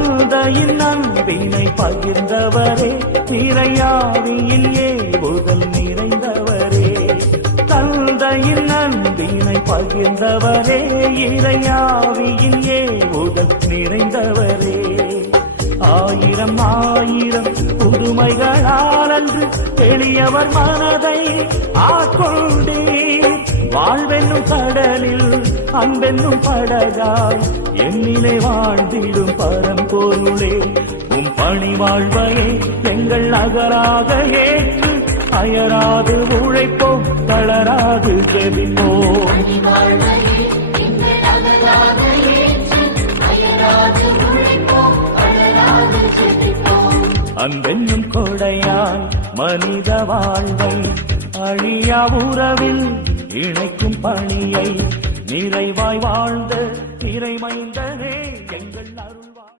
தந்தையின் அன்பினை பகிர்ந்தவரே, நிறையாவியில் ஏவுதல் நிறைந்தவரே. தந்தையின் அன்பினை பகிர்ந்தவரே, இறையாவியில் ஏவுதல் நிறைந்தவரே. ஆயிரம் ஆயிரம் புதுமைகளால் அன்று எளியவர் மனதை ஆட்கொண்டீர். வாழ்வென்னும் கடலில் அன்பென்னும் படகாய் என்னிலே வாழ்ந்திடும் பரம்பொருளே, உம் பணி வாழ்வையே எங்கள் நகராக ஏற்று அயராது உழைப்போம், தளராது ஜெபிப்போம். அன்பென்னும் கொடையால் மனித வாழ்வை அழியா உறவில் இணைக்கும் பணியை நிறைவாய் வாழ்ந்த இறைமைந்த